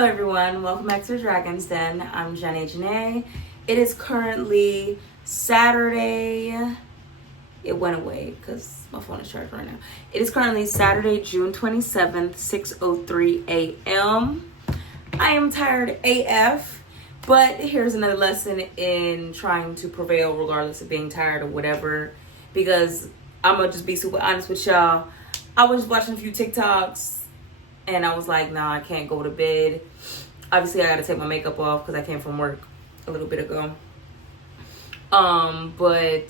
Hello everyone, welcome back to Dragon's Den. I'm Zhanae Janae. It is currently Saturday. It went away because my phone is charged right now. It is currently Saturday, June 27th, 6:03 a.m. I am tired AF, but here's another lesson in trying to prevail regardless of being tired or whatever, because I'm gonna just be super honest with y'all. I was watching a few TikToks and I was like, nah, I can't go to bed. Obviously, I got to take my makeup off because I came from work a little bit ago. But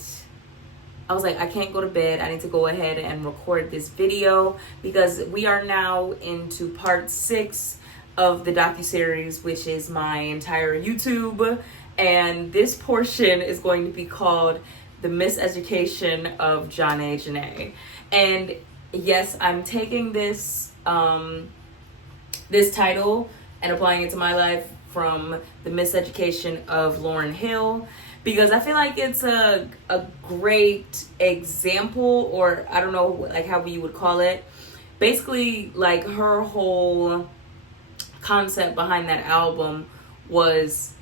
I was like, I can't go to bed. I need to go ahead and record this video because we are now into part 6 of the docuseries, which is my entire YouTube. And this portion is going to be called The Miseducation of Zhanae Janae. And yes, I'm taking this this title and applying it to my life from The Miseducation of Lauryn Hill, because I feel like it's a great example, or I don't know like how you would call it. Basically, like, her whole concept behind that album was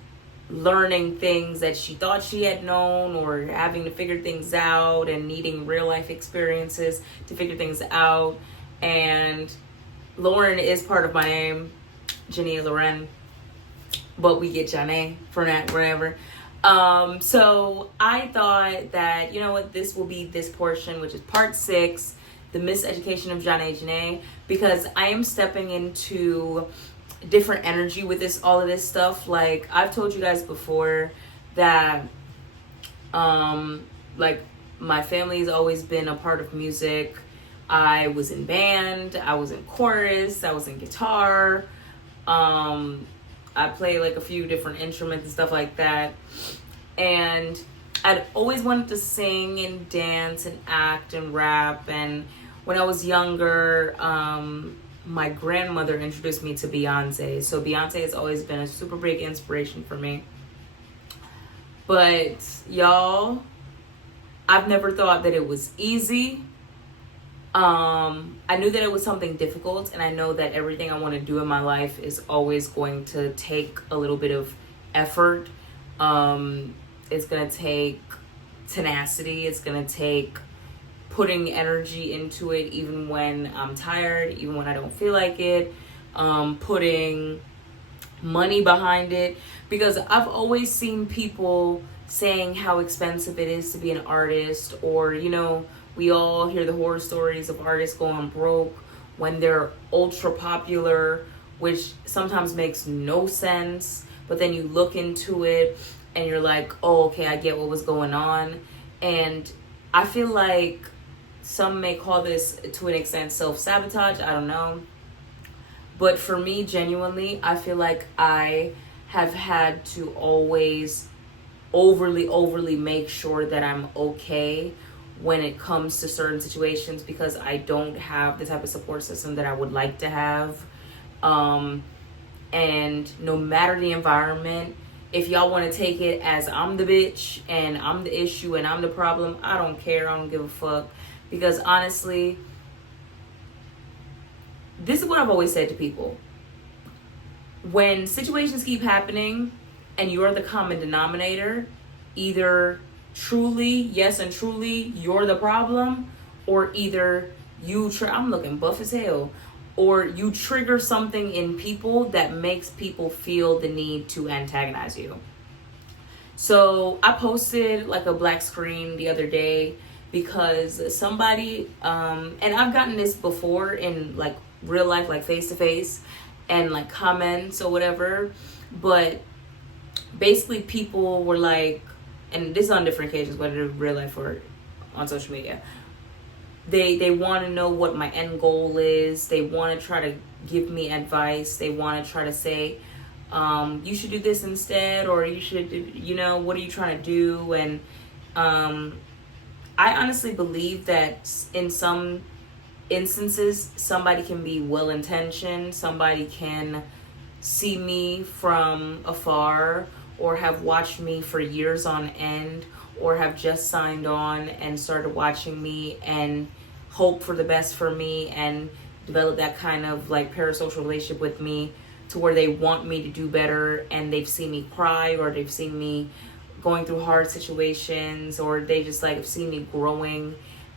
learning things that she thought she had known, or having to figure things out and needing real life experiences to figure things out. And Lauren is part of my name, Janae Lauren, but we get Janae for that, whatever. So I thought that, you know what, this will be this portion, which is part 6, The Miseducation of Zhanae Janae, because I am stepping into different energy with all of this stuff. Like, I've told you guys before that, like, my family has always been a part of music. I was in band, I was in chorus, I was in guitar. I play like a few different instruments and stuff like that. And I'd always wanted to sing and dance and act and rap. And when I was younger, my grandmother introduced me to Beyonce. So Beyonce has always been a super big inspiration for me. But y'all, I've never thought that it was easy. I knew that it was something difficult, and I know that everything I want to do in my life is always going to take a little bit of effort. It's going to take tenacity. It's going to take putting energy into it, even when I'm tired, even when I don't feel like it, putting money behind it, because I've always seen people saying how expensive it is to be an artist, or, you know, we all hear the horror stories of artists going broke when they're ultra popular, which sometimes makes no sense. But then you look into it and you're like, oh, okay, I get what was going on. And I feel like some may call this, to an extent, self-sabotage. I don't know. But for me, genuinely, I feel like I have had to always overly make sure that I'm okay when it comes to certain situations, because I don't have the type of support system that I would like to have. And no matter the environment, if y'all want to take it as I'm the bitch and I'm the issue and I'm the problem, I don't care. I don't give a fuck. Because honestly, this is what I've always said to people. When situations keep happening and you're the common denominator, either truly you're the problem, or either I'm looking buff as hell, or you trigger something in people that makes people feel the need to antagonize you. So I posted like a black screen the other day because somebody, and I've gotten this before in like real life, like face to face and like comments or whatever, but basically people were like, and this is on different occasions, whether in real life or on social media, they want to know what my end goal is. They want to try to give me advice. They want to try to say, you should do this instead, or you should do, you know, what are you trying to do? And I honestly believe that in some instances, somebody can be well-intentioned. Somebody can see me from afar, or have watched me for years on end, or have just signed on and started watching me and hope for the best for me and develop that kind of like parasocial relationship with me to where they want me to do better, and they've seen me cry, or they've seen me going through hard situations, or they just like have seen me growing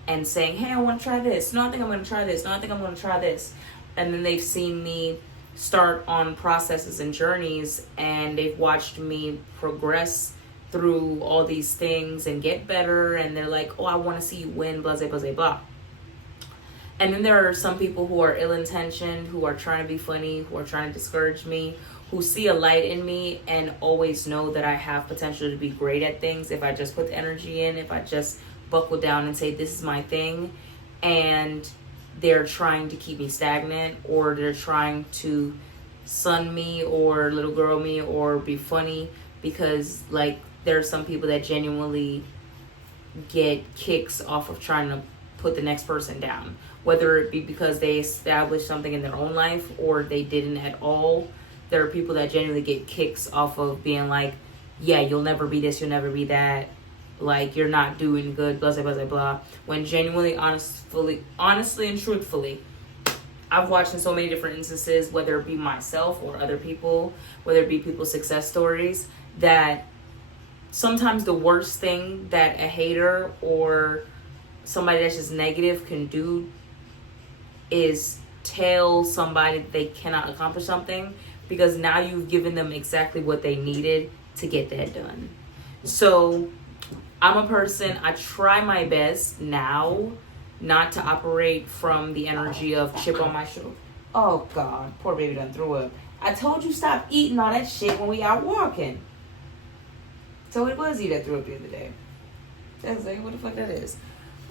and saying, hey, I want to try this. No, I think I'm going to try this. No, I think I'm going to try this. And then they've seen me start on processes and journeys, and they've watched me progress through all these things and get better. And they're like, oh, I want to see you win, blah, blah, blah, blah. And then there are some people who are ill-intentioned, who are trying to be funny, who are trying to discourage me, who see a light in me and always know that I have potential to be great at things if I just put the energy in, if I just buckle down and say, this is my thing. And they're trying to keep me stagnant, or they're trying to sun me or little girl me or be funny, because like there are some people that genuinely get kicks off of trying to put the next person down, whether it be because they established something in their own life or they didn't at all. There are people that genuinely get kicks off of being like, yeah, you'll never be this, you'll never be that, like you're not doing good, blah, blah, blah, blah. When genuinely, honestly and truthfully, I've watched in so many different instances, whether it be myself or other people, whether it be people's success stories, that sometimes the worst thing that a hater or somebody that's just negative can do is tell somebody that they cannot accomplish something, because now you've given them exactly what they needed to get that done. So I'm a person, I try my best now not to operate from the energy of chip on my shoulder. Oh God, poor baby done threw up. I told you stop eating all that shit when we out walking. So it was you that threw up the other day. That's like, what the fuck that is?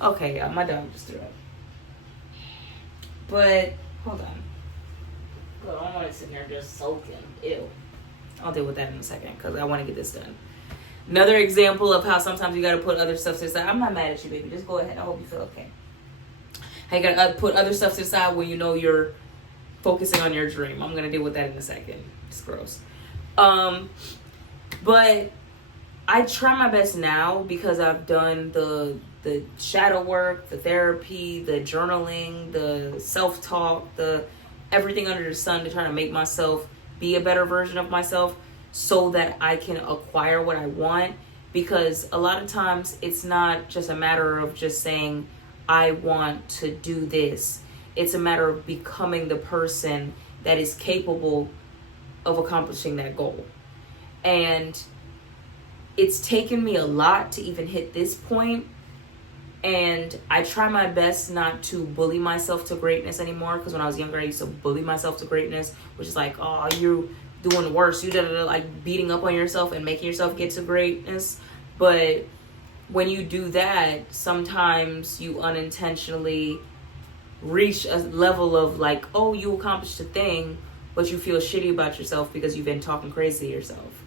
Okay, y'all, my dog just threw up. But, hold on. Good, I don't want it sitting there just soaking. Ew. I'll deal with that in a second, because I want to get this done. Another example of how sometimes you got to put other stuff to the side. I'm not mad at you, baby. Just go ahead. I hope you feel okay. How you got to put other stuff to the side when you know you're focusing on your dream. I'm going to deal with that in a second. It's gross. But I try my best now, because I've done the shadow work, the therapy, the journaling, the self-talk, the everything under the sun, to try to make myself be a better version of myself so that I can acquire what I want. Because a lot of times it's not just a matter of just saying, I want to do this. It's a matter of becoming the person that is capable of accomplishing that goal. And it's taken me a lot to even hit this point. And I try my best not to bully myself to greatness anymore, because when I was younger, I used to bully myself to greatness, which is like, oh, you're doing the worst. You like beating up on yourself and making yourself get to greatness. But when you do that, sometimes you unintentionally reach a level of like, oh, you accomplished a thing, but you feel shitty about yourself because you've been talking crazy to yourself.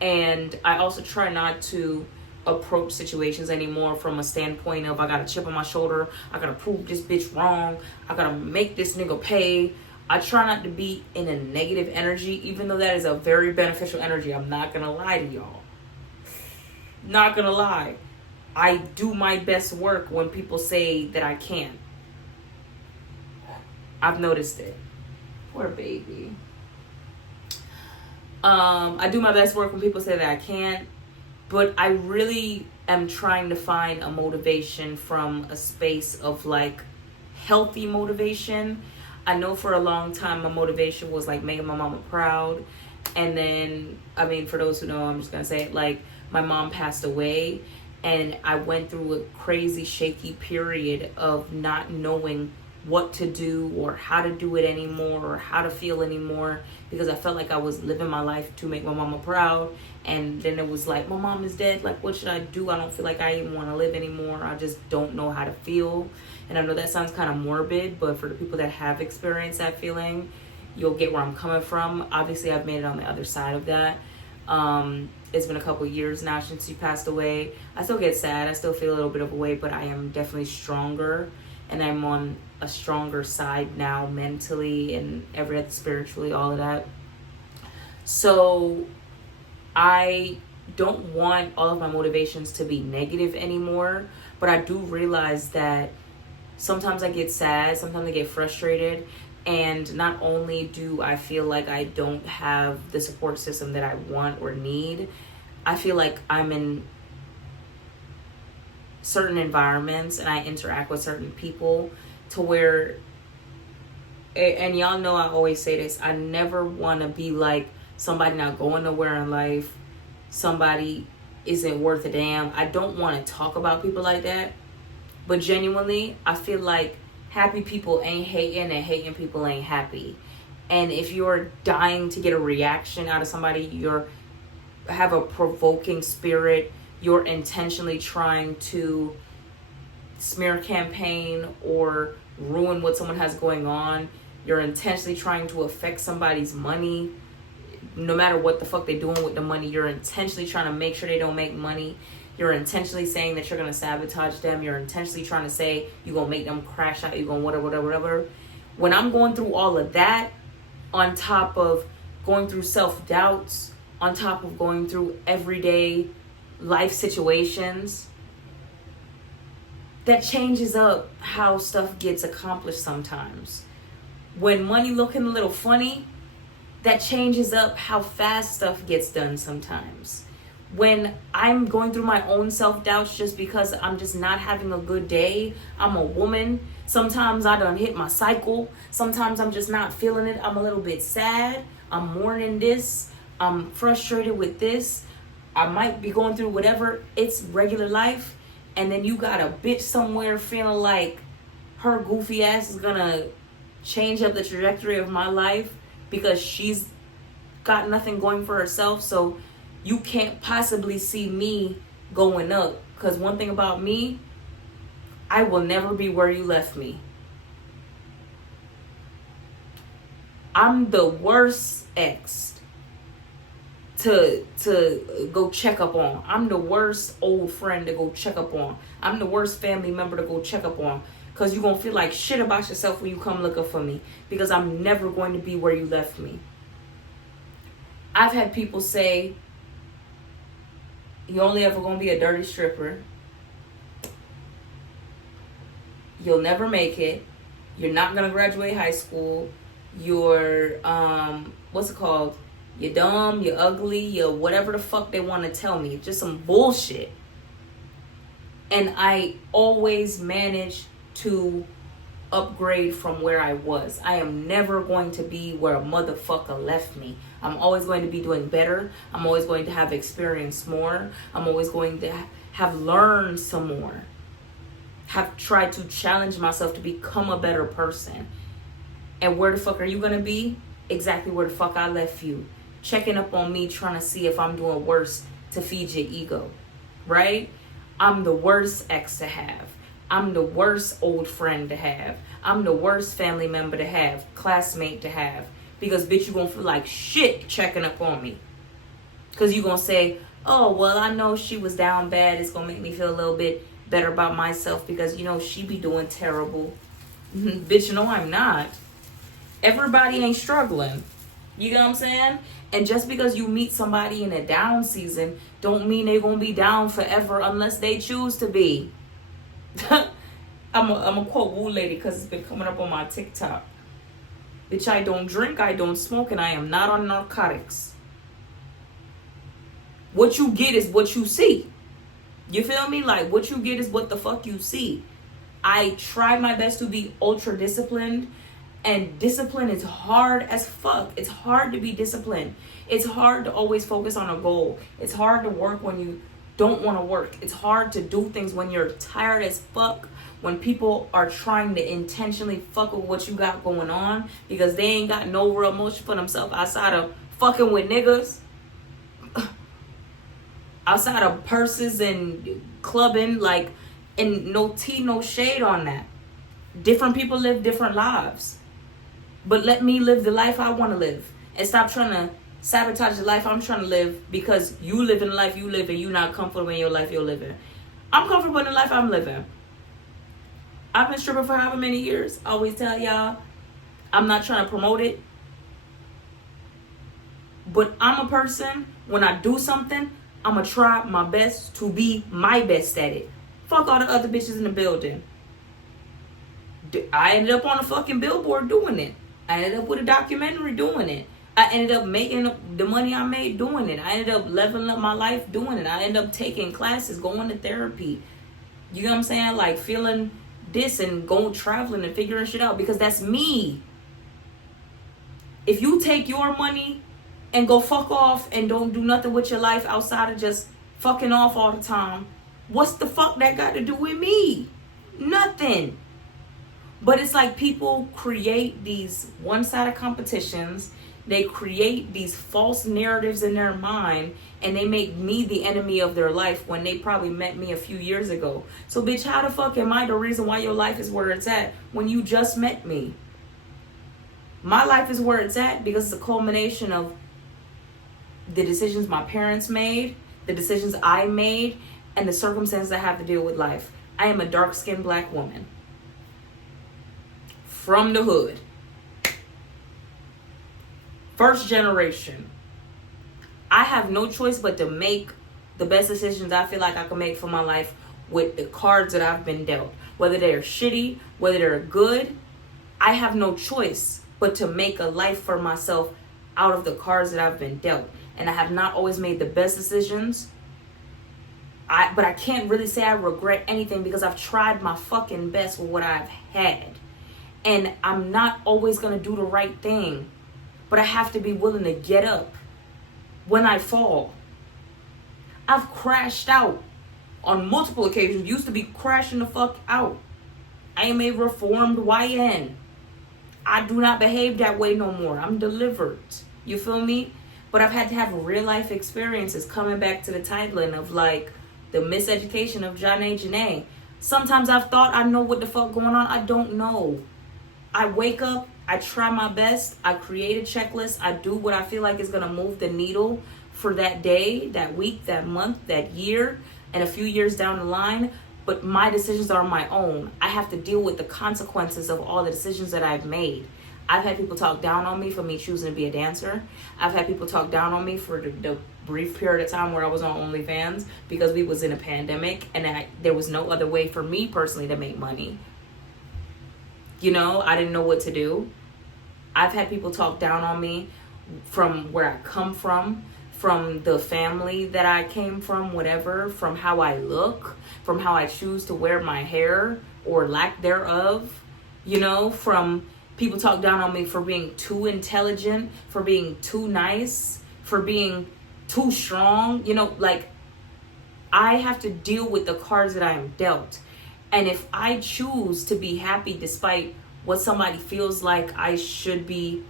And I also try not to approach situations anymore from a standpoint of I got a chip on my shoulder, I gotta prove this bitch wrong, I gotta make this nigga pay. I try not to be in a negative energy, even though that is a very beneficial energy. I'm not gonna lie to y'all. Not gonna lie. I do my best work when people say that I can't. I've noticed it. Poor baby. I do my best work when people say that I can't. But I really am trying to find a motivation from a space of like healthy motivation. I know for a long time my motivation was like making my mama proud. And then, I mean, for those who know, I'm just going to say it, like my mom passed away, and I went through a crazy shaky period of not knowing what to do or how to do it anymore or how to feel anymore, because I felt like I was living my life to make my mama proud. And then it was like, my mom is dead, like what should I do? I don't feel like I even want to live anymore. I just don't know how to feel. And I know that sounds kind of morbid, but for the people that have experienced that feeling, you'll get where I'm coming from. Obviously I've made it on the other side of that. It's been a couple years now since she passed away. I still get sad, I still feel a little bit of a way, but I am definitely stronger, and I'm on a stronger side now, mentally and everything, spiritually, all of that. So I don't want all of my motivations to be negative anymore, but I do realize that sometimes I get sad, sometimes I get frustrated, And not only do I feel like I don't have the support system that I want or need, I feel like I'm in certain environments and I interact with certain people to where, and y'all know I always say this, I never want to be like somebody not going nowhere in life, somebody isn't worth a damn. I don't want to talk about people like that. But genuinely, I feel like happy people ain't hating and hating people ain't happy. And if you're dying to get a reaction out of somebody, you're have a provoking spirit, you're intentionally trying to smear campaign or ruin what someone has going on, you're intentionally trying to affect somebody's money, no matter what the fuck they're doing with the money, you're intentionally trying to make sure they don't make money. You're intentionally saying that you're going to sabotage them. You're intentionally trying to say you're going to make them crash out. You're going to whatever. When I'm going through all of that, on top of going through self-doubts, on top of going through everyday life situations, that changes up how stuff gets accomplished sometimes. When money looking a little funny, that changes up how fast stuff gets done sometimes. When I'm going through my own self-doubts just because I'm just not having a good day, I'm a woman. Sometimes I done hit my cycle. Sometimes I'm just not feeling it. I'm a little bit sad. I'm mourning this. I'm frustrated with this. I might be going through whatever. It's regular life. And then you got a bitch somewhere feeling like her goofy ass is gonna change up the trajectory of my life because she's got nothing going for herself. So you can't possibly see me going up. Because one thing about me, I will never be where you left me. I'm the worst ex to go check up on. I'm the worst old friend to go check up on. I'm the worst family member to go check up on. Because you're going to feel like shit about yourself when you come looking for me. Because I'm never going to be where you left me. I've had people say, you're only ever going to be a dirty stripper. You'll never make it. You're not going to graduate high school. You're, what's it called? You're dumb, you're ugly, you're whatever the fuck they want to tell me. Just some bullshit. And I always manage to upgrade from where I was. I am never going to be where a motherfucker left me. I'm always going to be doing better. I'm always going to have experienced more. I'm always going to have learned some more. Have tried to challenge myself to become a better person. And where the fuck are you going to be? Exactly where the fuck I left you. Checking up on me, trying to see if I'm doing worse to feed your ego. Right? I'm the worst ex to have. I'm the worst old friend to have. I'm the worst family member to have. Classmate to have. Because bitch, you gonna feel like shit checking up on me. Because you gonna say, oh, well, I know she was down bad. It's gonna make me feel a little bit better about myself because, you know, she be doing terrible. Bitch, no, I'm not. Everybody ain't struggling. You know what I'm saying? And just because you meet somebody in a down season don't mean they're going to be down forever unless they choose to be. I'm a quote Woo Lady because it's been coming up on my TikTok. Bitch, I don't drink, I don't smoke, and I am not on narcotics. What you get is what you see. You feel me? Like, what you get is what the fuck you see. I try my best to be ultra disciplined. And discipline is hard as fuck. It's hard to be disciplined. It's hard to always focus on a goal. It's hard to work when you don't want to work. It's hard to do things when you're tired as fuck. When people are trying to intentionally fuck with what you got going on because they ain't got no real emotion for themselves outside of fucking with niggas. Outside of purses and clubbing, like, and no tea, no shade on that. Different people live different lives. But let me live the life I want to live. And stop trying to sabotage the life I'm trying to live because you live in the life you live and you're not comfortable in your life you're living. I'm comfortable in the life I'm living. I've been stripping for however many years. I always tell y'all, I'm not trying to promote it. But I'm a person, when I do something, I'm going to try my best to be my best at it. Fuck all the other bitches in the building. I ended up on a fucking billboard doing it. I ended up with a documentary doing it. I ended up making the money I made doing it. I ended up leveling up my life doing it. I ended up taking classes, going to therapy. You know what I'm saying? Like feeling this and going traveling and figuring shit out, because that's me. If you take your money and go fuck off and don't do nothing with your life outside of just fucking off all the time, what's the fuck that got to do with me? Nothing. But it's like people create these one-sided competitions. They create these false narratives in their mind, and they make me the enemy of their life when they probably met me a few years ago. So bitch, how the fuck am I the reason why your life is where it's at when you just met me? My life is where it's at because it's a culmination of the decisions my parents made, the decisions I made, and the circumstances I have to deal with life. I am a dark-skinned black woman from the hood. First generation. I have no choice but to make the best decisions I feel like I can make for my life with the cards that I've been dealt. Whether they're shitty, whether they're good, I have no choice but to make a life for myself out of the cards that I've been dealt. And I have not always made the best decisions. But I can't really say I regret anything because I've tried my fucking best with what I've had. And I'm not always going to do the right thing. But I have to be willing to get up when I fall. I've crashed out on multiple occasions. Used to be crashing the fuck out. I am a reformed YN. I do not behave that way no more. I'm delivered. You feel me? But I've had to have real life experiences, coming back to the titling of like the Miseducation of Zhanae Janae. Sometimes I've thought I know what the fuck going on. I don't know. I wake up, I try my best, I create a checklist, I do what I feel like is gonna move the needle for that day, that week, that month, that year, and a few years down the line. But my decisions are my own. I have to deal with the consequences of all the decisions that I've made. I've had people talk down on me for me choosing to be a dancer. I've had people talk down on me for the brief period of time where I was on OnlyFans because we was in a pandemic and there was no other way for me personally to make money. You know, I didn't know what to do. I've had people talk down on me from where I come from the family that I came from, whatever, from how I look, from how I choose to wear my hair or lack thereof, you know, from people talk down on me for being too intelligent, for being too nice, for being too strong, you know, like I have to deal with the cards that I am dealt. And if I choose to be happy despite what somebody feels like I should be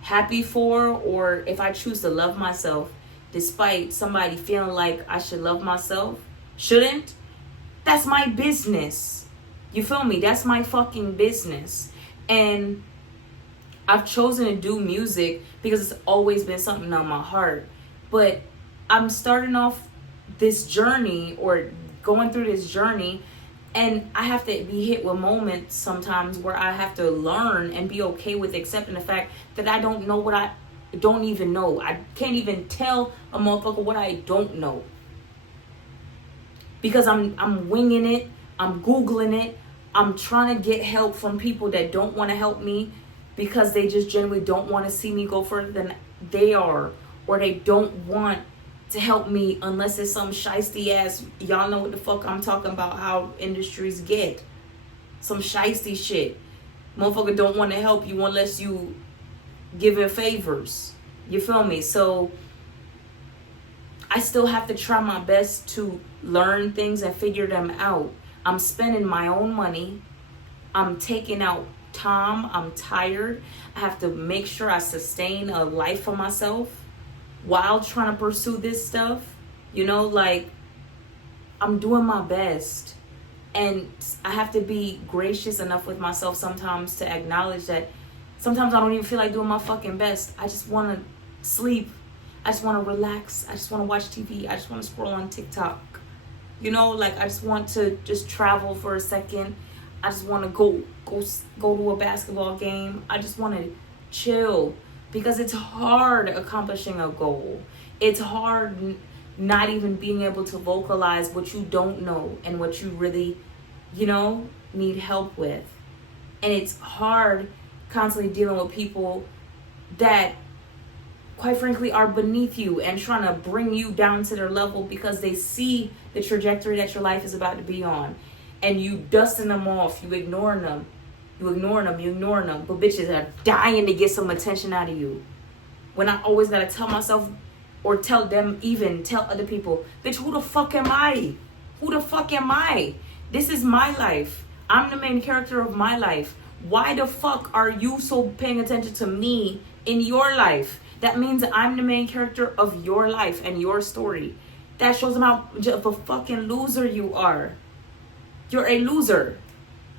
happy for, or if I choose to love myself despite somebody feeling like I should love myself, shouldn't, that's my business. You feel me? That's my fucking business. And I've chosen to do music because it's always been something on my heart. But I'm starting off this journey or going through this journey, and I have to be hit with moments sometimes where I have to learn and be okay with accepting the fact that I don't know what I don't even know. I can't even tell a motherfucker what I don't know. Because I'm winging it. I'm Googling it. I'm trying to get help from people that don't want to help me because they just generally don't want to see me go further than they are. Or they don't want to help me unless it's some shiesty ass, y'all know what the fuck I'm talking about, how industries get. Some shiesty shit. Motherfucker don't want to help you unless you give him favors. You feel me? So I still have to try my best to learn things and figure them out. I'm spending my own money. I'm taking out time. I'm tired. I have to make sure I sustain a life for myself while trying to pursue this stuff. You know, like, I'm doing my best. And I have to be gracious enough with myself sometimes to acknowledge that sometimes I don't even feel like doing my fucking best. I just want to sleep. I just want to relax. I just want to watch TV. I just want to scroll on TikTok. You know, like, I just want to just travel for a second. I just want to go to a basketball game. I just want to chill. Because it's hard accomplishing a goal. It's hard not even being able to vocalize what you don't know and what you really, you know, need help with. And it's hard constantly dealing with people that, quite frankly, are beneath you and trying to bring you down to their level because they see the trajectory that your life is about to be on. And you dusting them off, you ignoring them. But bitches are dying to get some attention out of you. When I always gotta tell myself or tell them, even tell other people, bitch, who the fuck am I? This is my life. I'm the main character of my life. Why the fuck are you so paying attention to me in your life? That means I'm the main character of your life and your story. That shows them how much of a fucking loser you are. You're a loser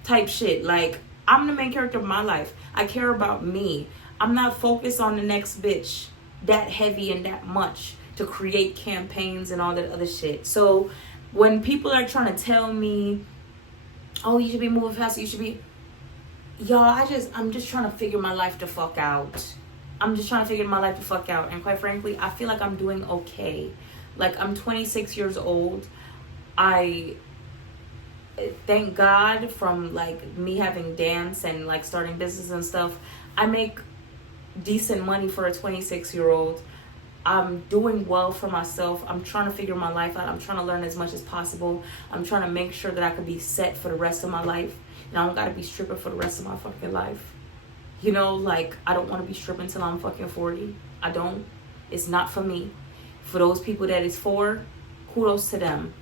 type shit. Like, I'm the main character of my life. I care about me. I'm not focused on the next bitch that heavy and that much to create campaigns and all that other shit. So when people are trying to tell me, oh, you should be moving faster, you should be... Y'all, I'm just trying to figure my life the fuck out. And quite frankly, I feel like I'm doing okay. Like, I'm 26 years old. I thank God from like me having dance and like starting business and stuff. I make decent money for a 26-year-old. I'm doing well for myself. I'm trying to figure my life out. I'm trying to learn as much as possible. I'm trying to make sure that I can be set for the rest of my life. And I don't got to be stripping for the rest of my fucking life. You know, like, I don't want to be stripping until I'm fucking 40. I don't. It's not for me. For those people that it's for, kudos to them.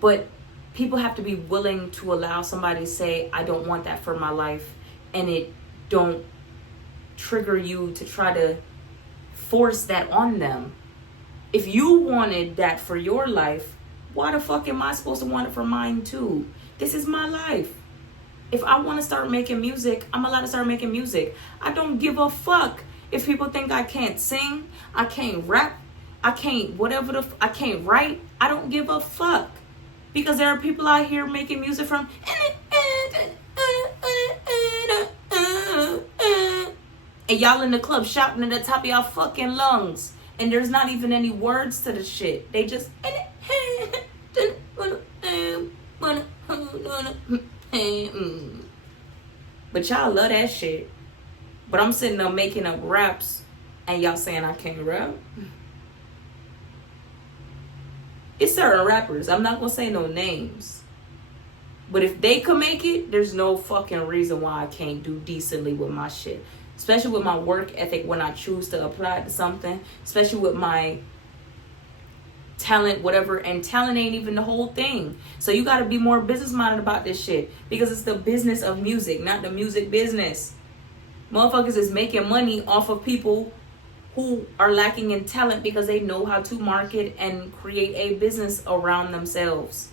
But people have to be willing to allow somebody to say, I don't want that for my life. And it don't trigger you to try to force that on them. If you wanted that for your life, why the fuck am I supposed to want it for mine too? This is my life. If I want to start making music, I'm allowed to start making music. I don't give a fuck if people think I can't sing, I can't rap, I can't I can't write. I don't give a fuck. Because there are people out here making music from and y'all in the club shouting at the top of y'all fucking lungs. And there's not even any words to the shit. They just but y'all love that shit. But I'm sitting there making up raps and y'all saying I can't rap. It's certain rappers, I'm not gonna say no names, but if they can make it, there's no fucking reason why I can't do decently with my shit. Especially with my work ethic when I choose to apply it to something. Especially with my talent, whatever. And talent ain't even the whole thing. So you gotta be more business minded about this shit. Because it's the business of music, not the music business. Motherfuckers is making money off of people who are lacking in talent because they know how to market and create a business around themselves.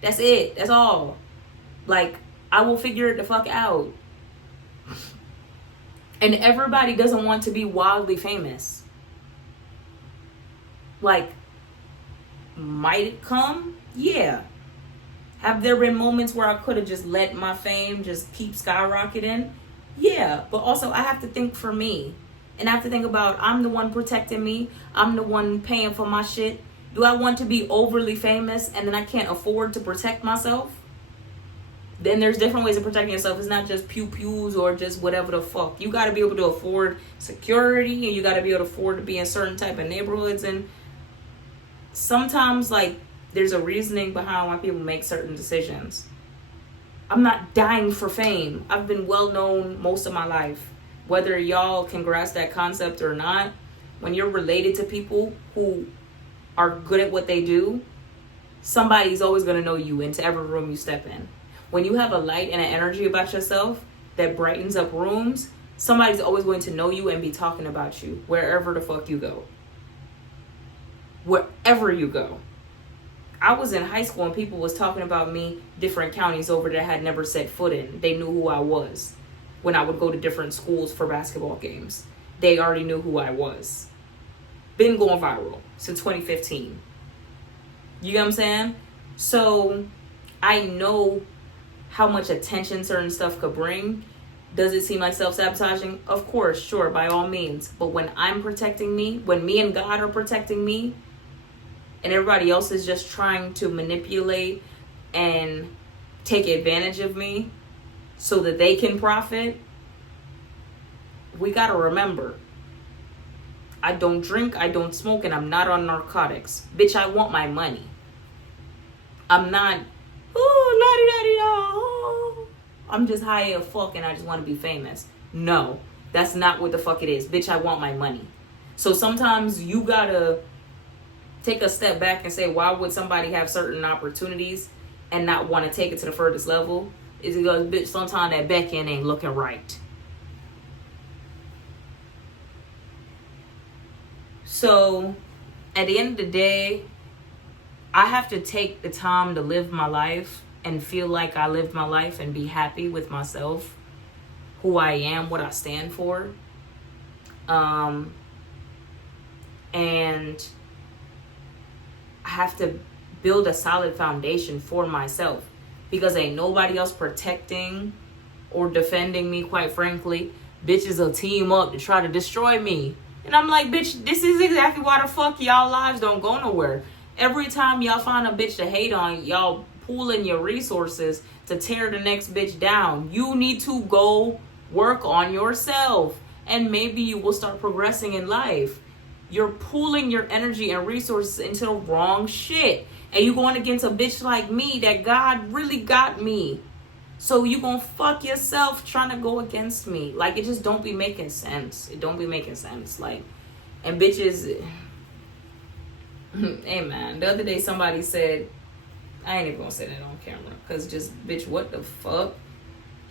That's it. That's all. Like, I will figure it the fuck out. And everybody doesn't want to be wildly famous. Like, might it come? Yeah. Have there been moments where I could have just let my fame just keep skyrocketing? Yeah. But also, I have to think for me. And I have to think about, I'm the one protecting me. I'm the one paying for my shit. Do I want to be overly famous and then I can't afford to protect myself? Then there's different ways of protecting yourself. It's not just pew-pews or just whatever the fuck. You got to be able to afford security and you got to be able to afford to be in certain type of neighborhoods. And sometimes, like, there's a reasoning behind why people make certain decisions. I'm not dying for fame. I've been well known most of my life. Whether y'all can grasp that concept or not, when you're related to people who are good at what they do, somebody's always going to know you into every room you step in. When you have a light and an energy about yourself that brightens up rooms, somebody's always going to know you and be talking about you wherever the fuck you go. Wherever you go. I was in high school and people was talking about me different counties over that I had never set foot in. They knew who I was. When I would go to different schools for basketball games, they already knew who I was. Been going viral since 2015. You get what I'm saying? So I know how much attention certain stuff could bring. Does it seem like self-sabotaging? Of course, sure, by all means. But when I'm protecting me, when me and God are protecting me, and everybody else is just trying to manipulate and take advantage of me so that they can profit, we gotta remember, I don't drink, I don't smoke, and I'm not on narcotics. Bitch, I want my money. I'm not, I'm just high as fuck and I just want to be famous. No, that's not what the fuck it is. Bitch, I want my money. So sometimes you gotta take a step back and say, why would somebody have certain opportunities and not want to take it to the furthest level? Is because, bitch, sometimes that back end ain't looking right. So at the end of the day, I have to take the time to live my life and feel like I lived my life and be happy with myself, who I am, what I stand for. And I have to build a solid foundation for myself, because ain't nobody else protecting or defending me, quite frankly. Bitches will team up to try to destroy me. And I'm like, bitch, this is exactly why the fuck y'all lives don't go nowhere. Every time y'all find a bitch to hate on, y'all pooling your resources to tear the next bitch down. You need to go work on yourself, and maybe you will start progressing in life. You're pooling your energy and resources into the wrong shit, and you going against a bitch like me that God really got me. So you gonna fuck yourself trying to go against me. Like, it just don't be making sense. It don't be making sense. Like, and bitches, hey man, the other day somebody said, I ain't even gonna say that on camera, cause just, bitch, what the fuck?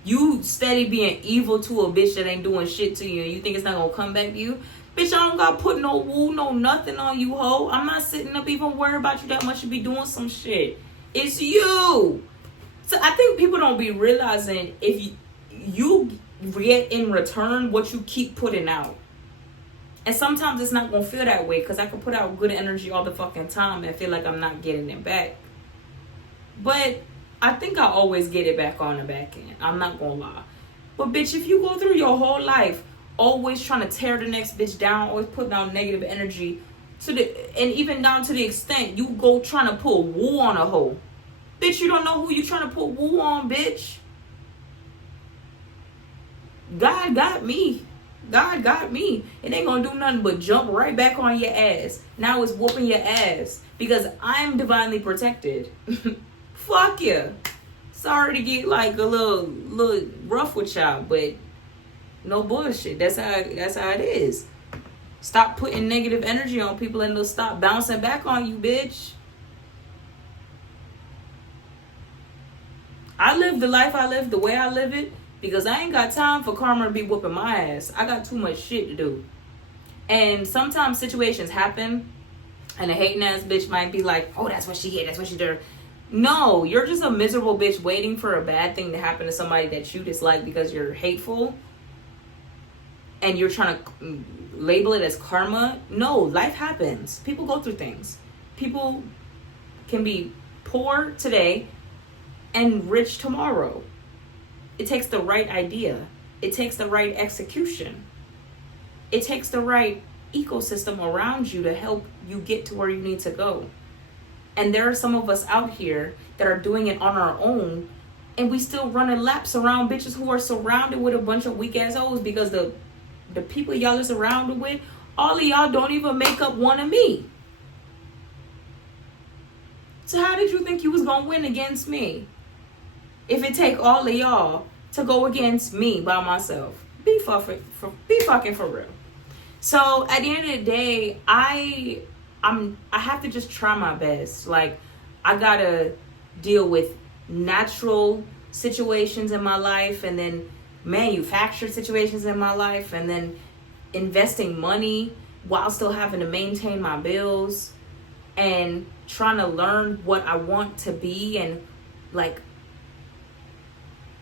You steady being evil to a bitch that ain't doing shit to you, and you think it's not gonna come back to you? Bitch, I don't got put no woo, no nothing on you, ho. I'm not sitting up even worried about you that much to be doing some shit. It's you. So I think people don't be realizing if you get in return what you keep putting out. And sometimes it's not gonna feel that way, because I can put out good energy all the fucking time and feel like I'm not getting it back. But I think I always get it back on the back end. I'm not gonna lie. But bitch, if you go through your whole life always trying to tear the next bitch down, always putting out negative energy, and even down to the extent you go trying to pull woo on a hoe. Bitch, you don't know who you trying to put woo on, bitch. God got me. God got me. It ain't gonna do nothing but jump right back on your ass. Now it's whooping your ass because I'm divinely protected. Fuck yeah. Sorry to get like a little rough with y'all, but no bullshit. That's how it is. Stop putting negative energy on people and they'll stop bouncing back on you, bitch. I live the life I live the way I live it because I ain't got time for karma to be whooping my ass. I got too much shit to do. And sometimes situations happen and a hating ass bitch might be like, oh, that's what she did. That's what she did. No, you're just a miserable bitch waiting for a bad thing to happen to somebody that you dislike because you're hateful. And you're trying to label it as karma. No, life happens. People go through things. People can be poor today and rich tomorrow. It takes the right idea. It takes the right execution. It takes the right ecosystem around you to help you get to where you need to go. And there are some of us out here that are doing it on our own, and we still running laps around bitches who are surrounded with a bunch of weak ass hoes because the people y'all are surrounded with, all of y'all don't even make up one of me. So how did you think you was gonna win against me? If it take all of y'all to go against me by myself. Be fucking for real. So at the end of the day, I have to just try my best. Like, I gotta deal with natural situations in my life, and then manufactured situations in my life, and then investing money while still having to maintain my bills, and trying to learn what I want to be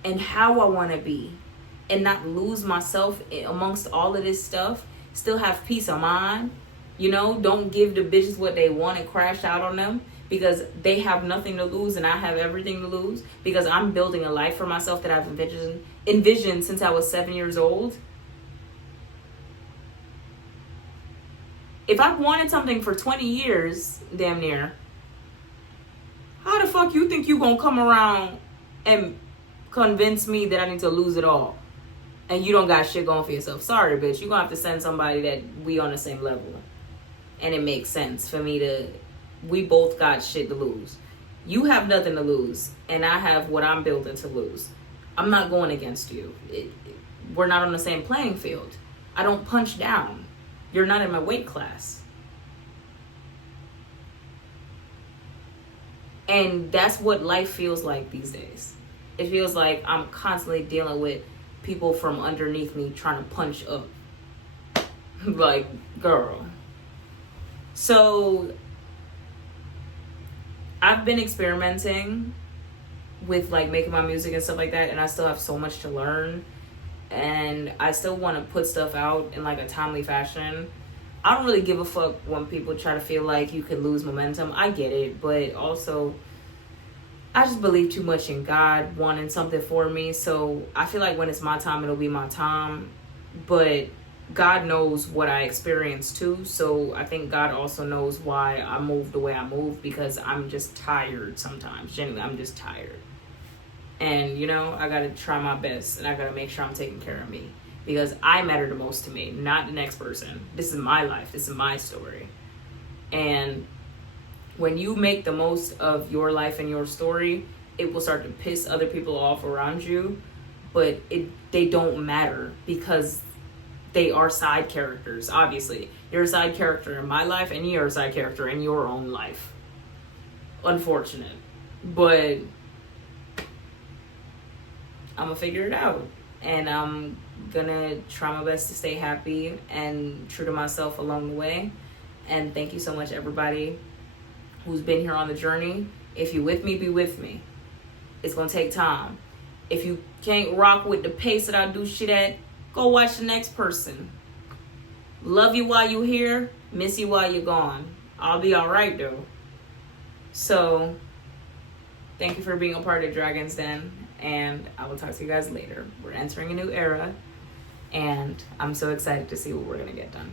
and how I want to be, and not lose myself amongst all of this stuff. Still have peace of mind. Don't give the bitches what they want and crash out on them, because they have nothing to lose and I have everything to lose, because I'm building a life for myself that I've envisioned since I was 7 years old. If I've wanted something for 20 years, damn near, how the fuck you think you gonna come around and convince me that I need to lose it all and you don't got shit going for yourself. Sorry, bitch. You're gonna have to send somebody that we on the same level. And it makes sense for me to, we both got shit to lose. You have nothing to lose, and I have what I'm building to lose. I'm not going against you. We're not on the same playing field. I don't punch down. You're not in my weight class. And that's what life feels like these days. It feels like I'm constantly dealing with people from underneath me trying to punch up. Like, girl. So I've been experimenting with like making my music and stuff like that, and I still have so much to learn, and I still want to put stuff out in like a timely fashion. I don't really give a fuck when people try to feel like you can lose momentum. I get it, but also I just believe too much in God wanting something for me, so I feel like when it's my time, it'll be my time. But God knows what I experienced too, so I think God also knows why I move the way I move, because I'm just tired sometimes. Genuinely, I'm just tired. And, you know, I gotta try my best, and I gotta make sure I'm taking care of me, because I matter the most to me, not the next person. This is my life. This is my story. And when you make the most of your life and your story, it will start to piss other people off around you, but they don't matter, because they are side characters. Obviously, you're a side character in my life, and you're a side character in your own life. Unfortunate, but I'm gonna figure it out, and I'm gonna try my best to stay happy and true to myself along the way. And thank you so much, everybody who's been here on the journey. If you're with me, be with me. It's gonna take time. If you can't rock with the pace that I do shit at, go watch the next person. Love you while you're here, miss you while you're gone. I'll be alright though. So, thank you for being a part of Dragon's Den, and I will talk to you guys later. We're entering a new era, and I'm so excited to see what we're gonna get done.